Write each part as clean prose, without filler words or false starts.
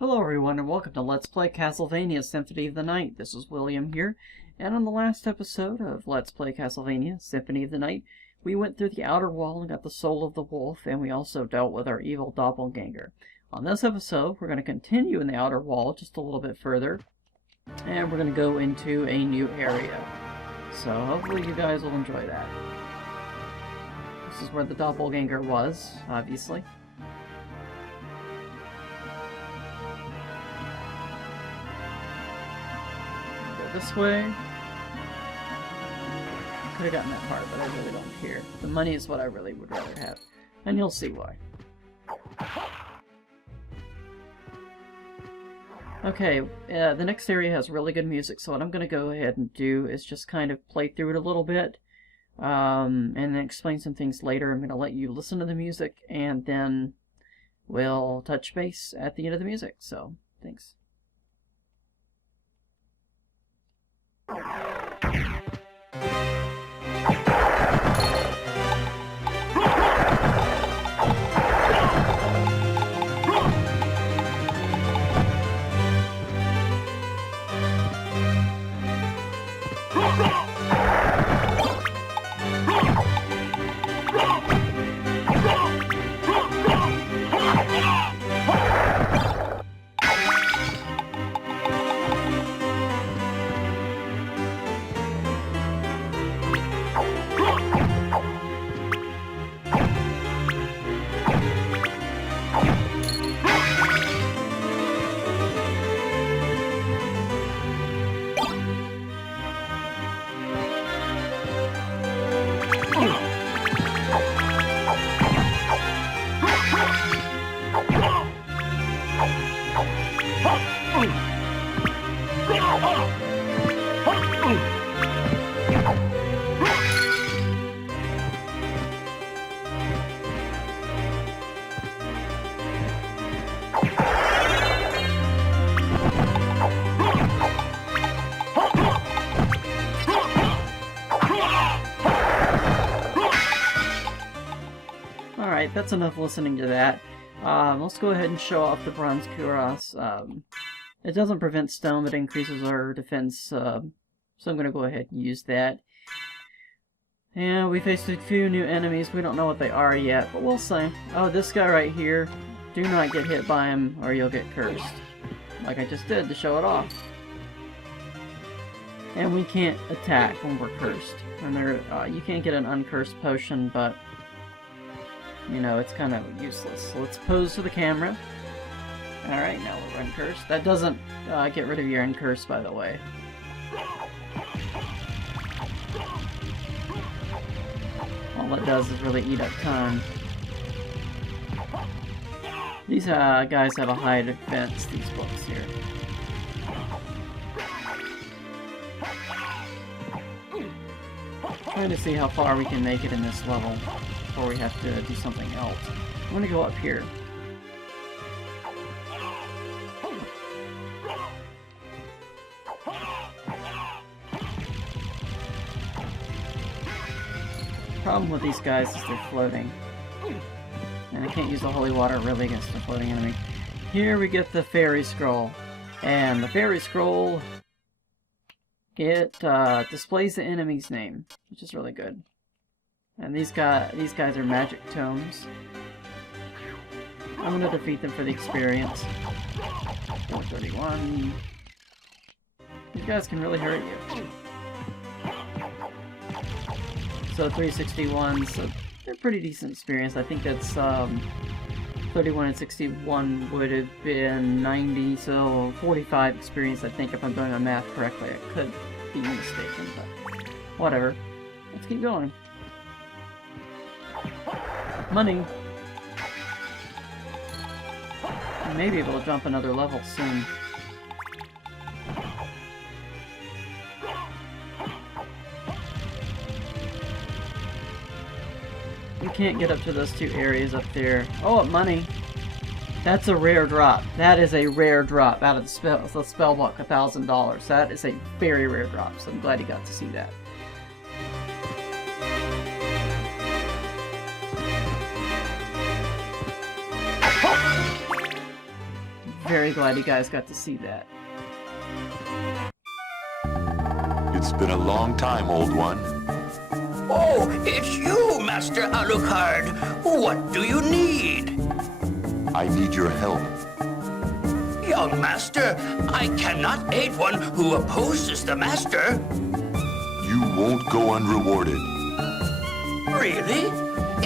Hello everyone and welcome to Let's Play Castlevania Symphony of the Night. This is William here, and on the last episode of Let's Play Castlevania Symphony of the Night, we went through the outer wall and got the soul of the wolf, and we also dealt with our evil doppelganger. On this episode, we're going to continue in the outer wall just a little bit further, and we're going to go into a new area. So hopefully you guys will enjoy that. This is where the doppelganger was, obviously. This way. Could have gotten that part, but I really don't care. The money is what I really would rather have. And you'll see why. Okay, the next area has really good music, so what I'm going to go ahead and do is just kind of play through it a little bit, and then explain some things later. I'm going to let you listen to the music, and then we'll touch base at the end of the music, so thanks. Alright, that's enough listening to that. Let's go ahead and show off the bronze cuirass. It doesn't prevent stone, but increases our defense, so I'm going to go ahead and use that. And we faced a few new enemies. We don't know what they are yet, but we'll see. Oh, this guy right here. Do not get hit by him, or you'll get cursed. Like I just did to show it off. And we can't attack when we're cursed. And you can't get an uncursed potion, but you know, it's kind of useless. So let's pose to the camera. Alright, now we're uncursed. That doesn't get rid of your uncurse, by the way. All it does is really eat up time. These guys have a high defense, these books here. Trying to see how far we can make it in this level before we have to do something else. I'm going to go up here. The problem with these guys is they're floating. And I can't use the holy water really against a floating enemy. Here we get the fairy scroll. And the fairy scroll, it displays the enemy's name, which is really good. And these guys are magic tomes. I'm gonna defeat them for the experience. 431. These guys can really hurt you. So 361, so they're pretty decent experience. I think that's 31 and 61 would have been 90, so 45 experience, I think, if I'm doing my math correctly. I could be mistaken, but whatever. Let's keep going. Money. I may be able to jump another level soon. You can't get up to those two areas up there. Oh, money. That's a rare drop. That is a rare drop out of the spell book, $1,000. That is a very rare drop, so I'm glad you got to see that. very glad you guys got to see that. It's been a long time, old one. Oh, it's you, Master Alucard. What do you need? I need your help. Young Master, I cannot aid one who opposes the Master. You won't go unrewarded. Really?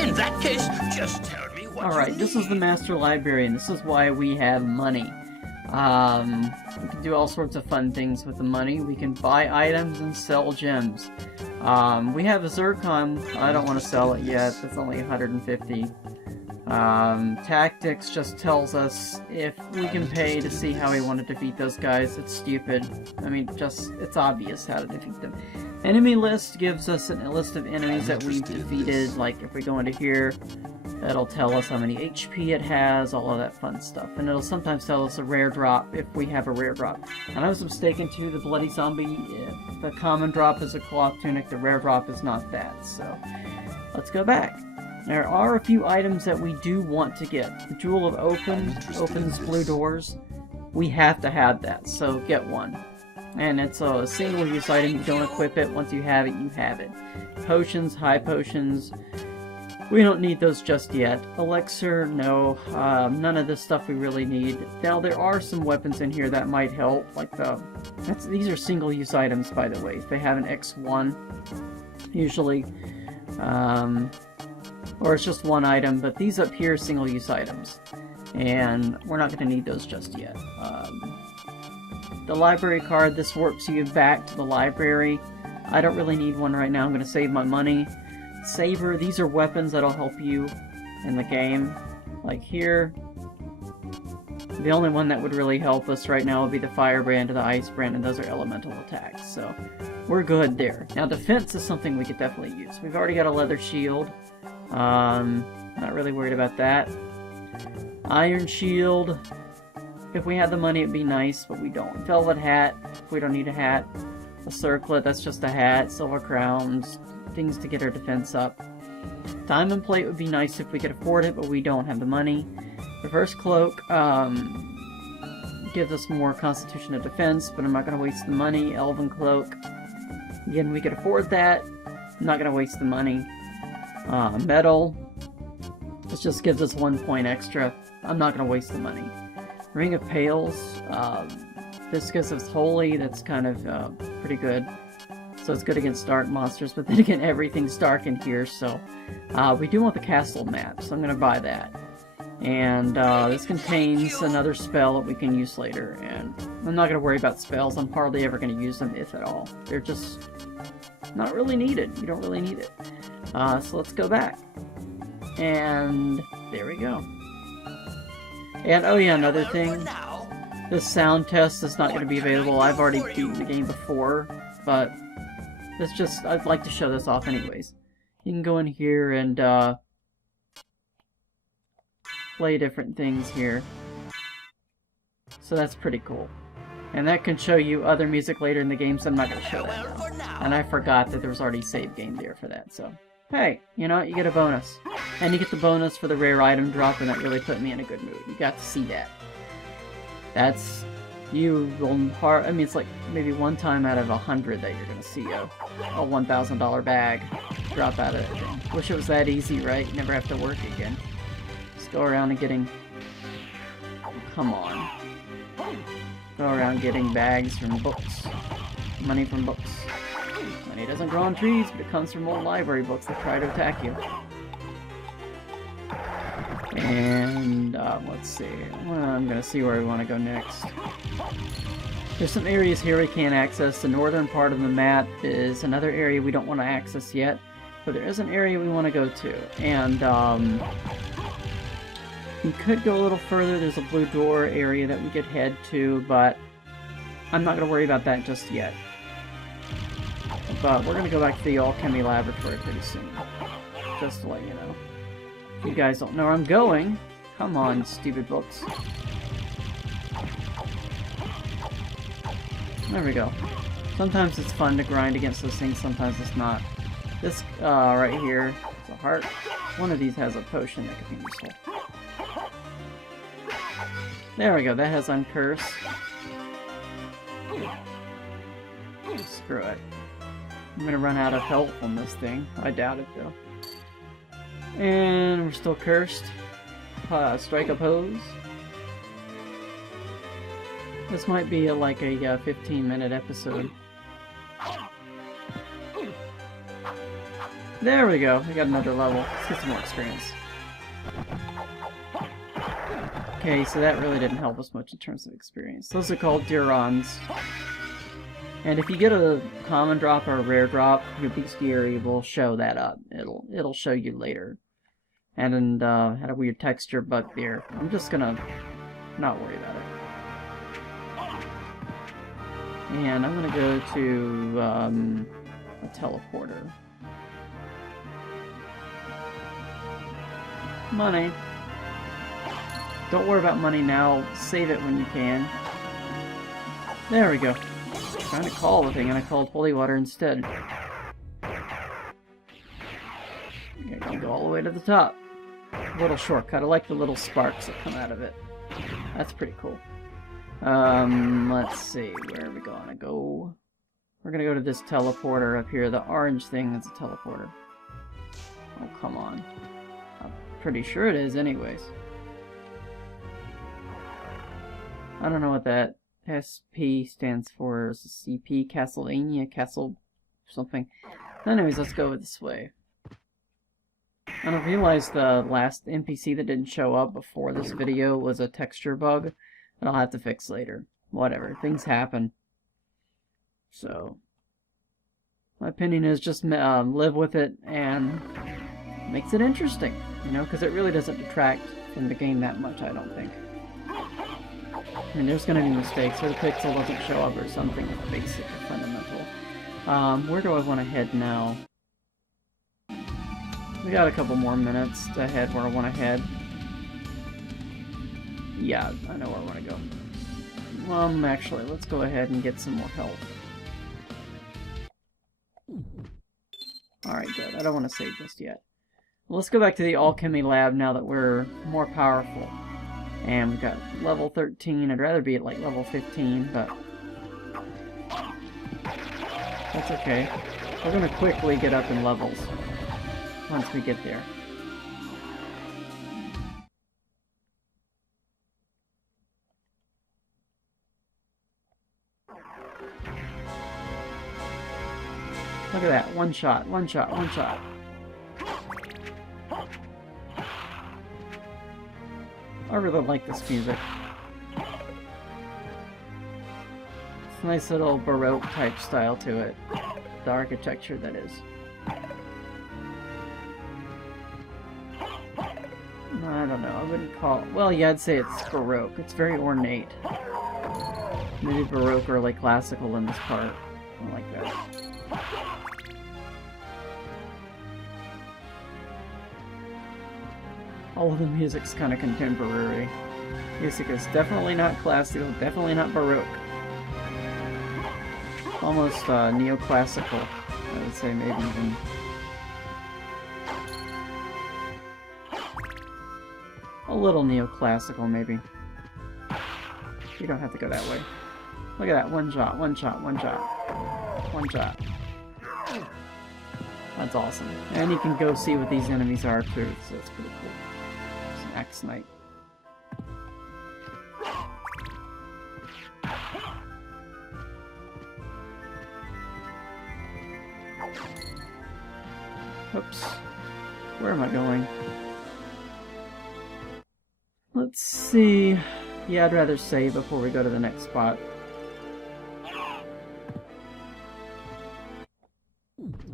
In that case, just tell me what Alright, this is the Master Librarian. This is why we have money. We can do all sorts of fun things with the money. We can buy items and sell gems. We have a Zircon. I don't want to sell it yet. It's only 150. Tactics just tells us if we can pay to see how we want to defeat those guys. It's stupid. I mean, it's obvious how to defeat them. Enemy list gives us a list of enemies that we've defeated. Like, if we go into here, it'll tell us how many HP it has, all of that fun stuff. And it'll sometimes tell us a rare drop if we have a rare drop. And I was mistaken too, the Bloody Zombie, the common drop is a cloth tunic, the rare drop is not that. So, let's go back. There are a few items that we do want to get. The Jewel of opens blue doors. We have to have that, so get one. And it's a single-use item. You don't equip it. Once you have it, you have it. Potions, high potions. We don't need those just yet. Elixir, no. None of this stuff we really need. Now, there are some weapons in here that might help. Like these are single-use items, by the way. They have an X1, usually. Or it's just one item, but these up here are single-use items. And we're not going to need those just yet. The library card, this warps you back to the library. I don't really need one right now. I'm going to save my money. Saber, these are weapons that'll help you in the game. Like here. The only one that would really help us right now would be the Firebrand or the Ice Brand, and those are elemental attacks. So, we're good there. Now, defense is something we could definitely use. We've already got a leather shield. Not really worried about that. Iron shield. If we had the money, it'd be nice, but we don't. Velvet hat. We don't need a hat. A circlet, that's just a hat. Silver crowns. Things to get our defense up. Diamond plate would be nice if we could afford it, but we don't have the money. Reverse cloak, gives us more constitution of defense, but I'm not going to waste the money. Elven cloak. Again, we could afford that. I'm not going to waste the money. Metal. This just gives us 1 point extra. I'm not going to waste the money. Ring of Pails. This gives us Holy. That's kind of pretty good. So it's good against dark monsters, but then again, everything's dark in here, so we do want the castle map, so I'm going to buy that. And this contains another spell that we can use later, and I'm not going to worry about spells. I'm hardly ever going to use them, if at all. They're just not really needed. You don't really need it. So let's go back. And there we go. And oh yeah, another thing. This sound test is not going to be available. I've already beaten the game before, but it's just, I'd like to show this off anyways. You can go in here and play different things here. So that's pretty cool. And that can show you other music later in the game, so I'm not going to show that now. And I forgot that there was already a save game there for that, so... Hey, you know what? You get a bonus. And you get the bonus for the rare item drop, and that really put me in a good mood. You got to see that. That's... You will... I mean, it's like maybe one time out of 100 that you're going to see a $1,000 bag drop out of it. Wish it was that easy, right? You never have to work again. Just go around and getting... Come on. Go around getting bags from books. Money from books. Money doesn't grow on trees, but it comes from old library books that try to attack you. And, let's see. Well, I'm gonna see where we want to go next. There's some areas here we can't access. The northern part of the map is another area we don't want to access yet. But there is an area we want to go to. And, we could go a little further. There's a blue door area that we could head to, but I'm not going to worry about that just yet. But we're going to go back to the Alchemy Laboratory pretty soon. Just to let you know. If you guys don't know where I'm going, come on, stupid books. There we go. Sometimes it's fun to grind against those things, sometimes it's not. This, right here, is a heart. One of these has a potion that could be useful. There we go, that has Uncurse. Screw it. I'm gonna run out of health on this thing. I doubt it, though. And we're still cursed. Strike a pose. This might be like a 15-minute episode. There we go. We got another level. Let's get some more experience. Okay, so that really didn't help us much in terms of experience. Those are called Durons. And if you get a common drop or a rare drop, your bestiary will show that up. It'll show you later. And had a weird texture bug there. I'm just gonna not worry about it. And I'm gonna go to a teleporter. Money. Don't worry about money now. Save it when you can. There we go. Trying to call the thing, and I called holy water instead. Okay, gonna go all the way to the top. Little shortcut. I like the little sparks that come out of it. That's pretty cool. Let's see. Where are we gonna go? We're gonna go to this teleporter up here. The orange thing is a teleporter. Oh, come on. I'm pretty sure it is anyways. I don't know what that SP stands for. Is it CP? Castlevania? Castle... something. Anyways, let's go this way. And I realized the last NPC that didn't show up before this video was a texture bug that I'll have to fix later. Whatever. Things happen. So, my opinion is just live with it and makes it interesting. You know, because it really doesn't detract from the game that much, I don't think. I mean, there's going to be mistakes, or the pixel doesn't show up, or something basic or fundamental. Where do I want to head now? We got a couple more minutes to head where I want to head. Yeah, I know where I want to go. Actually, let's go ahead and get some more health. Alright, good. I don't want to save just yet. Well, let's go back to the alchemy lab now that we're more powerful. And we've got level 13. I'd rather be at like level 15, but that's okay. We're going to quickly get up in levels once we get there. Look at that. One shot, one shot, one shot. I really like this music. It's a nice little Baroque type style to it. The architecture, that is. I don't know, I wouldn't call it... Well, yeah, I'd say it's Baroque. It's very ornate. Maybe Baroque or like classical in this part. I like that. All of the music's kind of contemporary. Music is definitely not classical, definitely not Baroque. Almost neoclassical, I would say, maybe even. A little neoclassical, maybe. You don't have to go that way. Look at that, one shot, one shot, one shot. One shot. That's awesome. And you can go see what these enemies are too, so it's pretty cool. It's an Axe Knight. Oops. Where am I going? Let's see. Yeah, I'd rather save before we go to the next spot.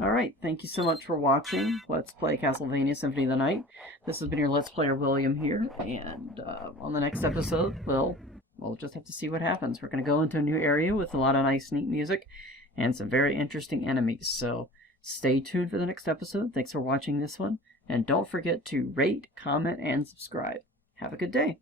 Alright, thank you so much for watching Let's Play Castlevania Symphony of the Night. This has been your Let's Player William here, and on the next episode, we'll just have to see what happens. We're going to go into a new area with a lot of nice, neat music, and some very interesting enemies, so stay tuned for the next episode. Thanks for watching this one, and don't forget to rate, comment, and subscribe. Have a good day.